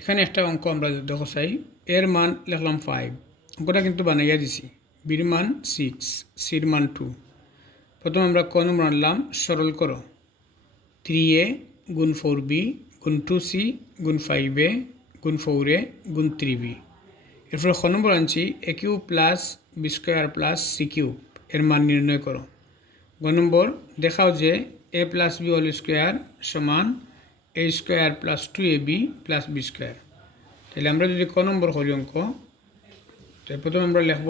এখানে একটা অঙ্ক আমরা দেখো চাই, এর মান লিখলাম 5, অঙ্কটা কিন্তু বানাইয়া দিছি। বির মান 6, সির মান 2। প্রথমে আমরা ক নম্বর আনলাম, সরল করো। 3a গুণ 4b গুণ 2c গুণ 5a গুণ 4a গুণ 3b। এরপর খ নম্বর আনছি a cube plus B square plus C cube, এর মান নির্ণয় করো। গ নম্বর দেখাও যে a plus B whole square সমান a square plus 2ab plus B square. তাহলে আমরা যদি ক নম্বর করি অঙ্ক, তাহলে প্রথমে আমরা লিখব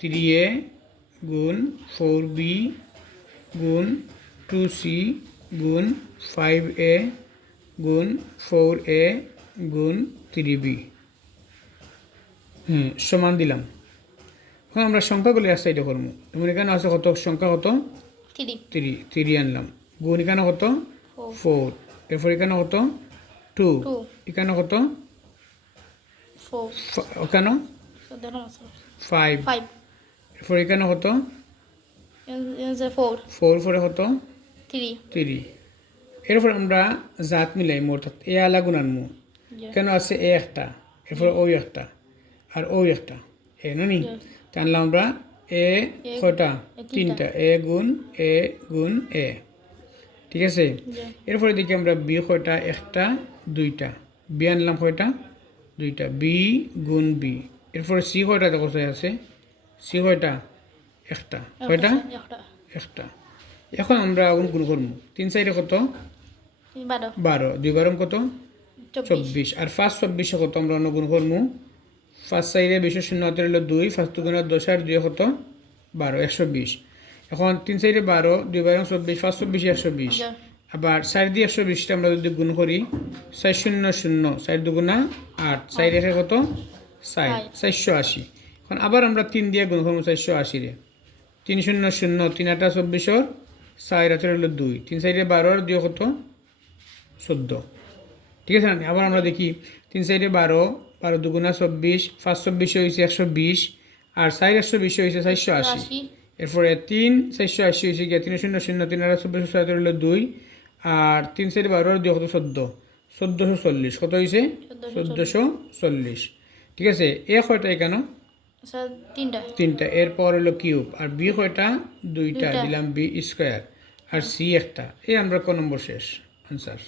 3a গুণ 4b গুণ 2c গুণ 5a গুণ 4a গুণ 3b সমান দিলাম। এখন আমরা সংখ্যাগুলি আসছে এটা করবো। যেমন এখানে আছে কত সংখ্যা, কত 3 আনলাম, গুণ এখানে কত 4, এরপর এখানে কত 2, এখানে কত ওখানে 5, এরপর এখানে কত 4, পরে কত 3। এরপর আমরা জাত মিলাই মোট এ আলা গুণ আনমু। কেন আছে এ একটা, এরপর ওই একটা আর ওই একটা, এ নি টানলাম আমরা এ কয়টা, 3টা, এ গুণ এ, ঠিক আছে। এরপরে দেখি আমরা বি কয়টা, একটা 2টা, বি আনলাম কয়টা 2টা, বি গুণ বি। এরপরে সি কয়টা দেখো আছে, সি কয়টা একটা, কয়টা একটা। এখন আমরা গুণ করবো, 3 সাইডে কত 12, 2 বারং কত 24, আর 5 24 কত আমরা গুণ করবো, 5 সাইডে 20 শূন্য হাতের হলো 2, 5 দুগুণে 10 আর 2 কত 12, 120। এখন 3 সাইডে 12, 2 বারং 24, 5 24 120, আবার 4 দিয়ে 120টা আমরা যদি গুণ করি 4 শূন্য 0, 4 দুগুণা 8, 4 রেখে কত 480। এখন আবার আমরা 3 দিয়ে গুণ করবো 480 রে, 3 শূন্য 0, 3 8 24, 4 হাতের হলো 2, 3 সাইডে 12 আর 2 কত 14, ঠিক আছে। আবার আমরা দেখি 3 সাইডে 12, 12 দুগুণা 24, 5 24 হয়েছে 120, আর 4 120 হয়েছে 480। এরপরে 3 480 হয়েছে গিয়ে 3 শূন্য 0, 3 8 24, 4 হলো 2, আর 3 সাইডে 12 আর 2 কত 14, 1440, কত হয়েছে 1440, ঠিক আছে। এ কয়টা এখানে 3টা, এরপর হলো কিউব, আর বি কয়টা 2টা, দিলাম বি স্কোয়ার, আর সি একটা। এই আমরা ক নম্বর শেষ আনসার।